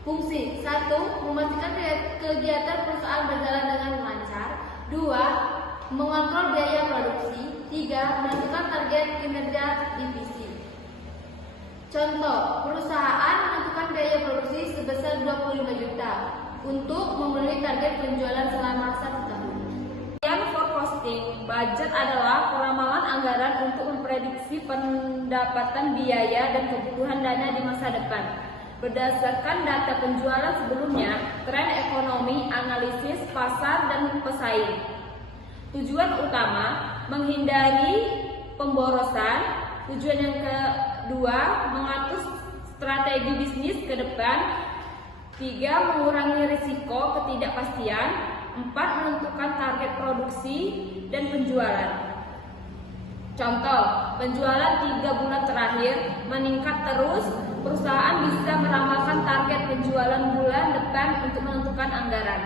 Fungsi 1. Memastikan kegiatan perusahaan berjalan dengan lancar. 2. Mengontrol biaya produksi. 3. Menentukan target kinerja divisi. Contoh, perusahaan menentukan biaya produksi sebesar 25 juta untuk memenuhi target penjualan selama 1 tahun. Forecasting, budget adalah peramalan anggaran untuk memprediksi pendapatan biaya dan kebutuhan dana di masa depan. Berdasarkan data penjualan sebelumnya, tren ekonomi, analisis pasar, dan pesaing. Tujuan utama, menghindari pemborosan. Tujuan yang kedua, mengatur strategi bisnis ke depan. 3. Mengurangi risiko ketidakpastian. 4. Menentukan target produksi dan penjualan. Contoh, penjualan 3 bulan terakhir meningkat terus. Perusahaan bisa meramalkan target penjualan bulan depan untuk menentukan anggaran.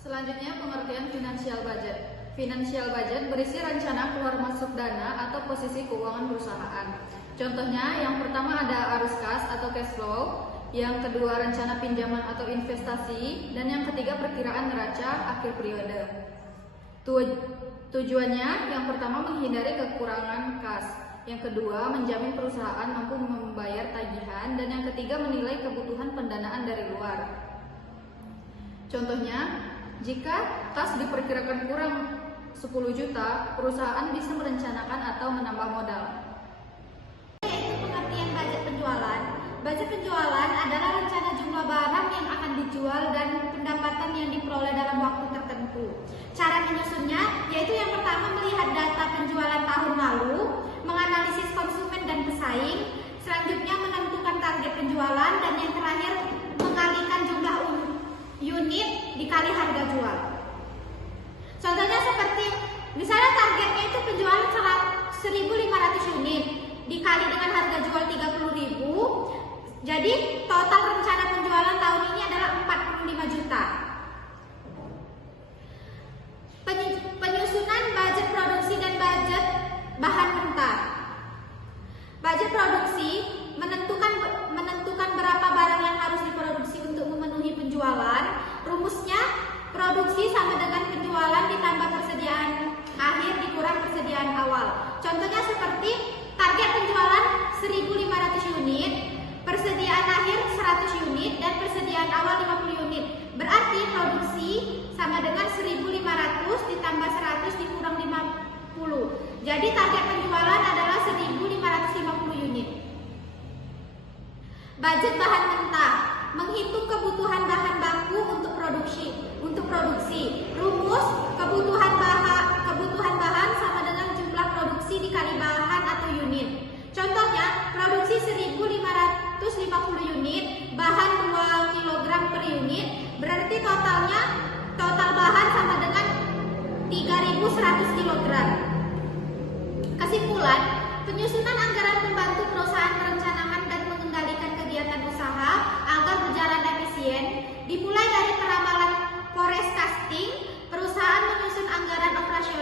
Selanjutnya, pengertian financial budget. Financial budget berisi rencana keluar masuk dana atau posisi keuangan perusahaan. Contohnya, yang pertama ada arus kas atau cash flow, yang kedua rencana pinjaman atau investasi, dan yang ketiga perkiraan neraca akhir periode. Tujuannya, yang pertama menghindari kekurangan kas, yang kedua menjamin perusahaan mampu membayar tagihan, dan yang ketiga menilai kebutuhan pendanaan dari luar. Contohnya, jika kas diperkirakan kurang 10 juta, perusahaan bisa merencanakan atau menambah modal. Yaitu pengertian budget penjualan. Budget penjualan adalah rencana jumlah barang yang akan dijual dan pendapatan yang diperoleh dalam waktu tertentu. Cara menyusunnya yaitu yang pertama melihat data penjualan tahun lalu, menganalisis konsumen dan pesaing, selanjutnya menentukan target penjualan, dan yang terakhir mengalikan jumlah unit dikali harga jual. Contohnya seperti misalnya targetnya itu penjualan 1.500 unit dikali dengan harga jual 30.000. Jadi total rencana penjualan tahun ini adalah 45 juta. Penyusunan budget produksi dan budget bahan mentah. Budget produksi menentukan berapa barang yang harus diproduksi untuk memenuhi penjualan. Rumusnya, produksi sama dengan penjualan ditambah persediaan akhir dikurang persediaan awal. Contohnya seperti target penjualan 1.500 unit, persediaan akhir 100 unit, dan persediaan awal 50 unit. Berarti produksi sama dengan 1.500 ditambah 100 dikurang 50. Jadi target penjualan adalah 1.550 unit. Budget bahan mentah, menghitung kebutuhan bahan baku untuk produksi. Rumus kebutuhan bahan sama dengan jumlah produksi dikali bahan atau unit. Contohnya, produksi 1.550 unit, bahan 2 kg per unit, berarti total bahan sama dengan 3.100 kg. Kesimpulan, penyusunan anggaran membantu perusahaan merencanakan dan mengendalikan kegiatan usaha agar berjalan efisien. Dimulai dari peramalan forecasting, perusahaan menyusun anggaran operasional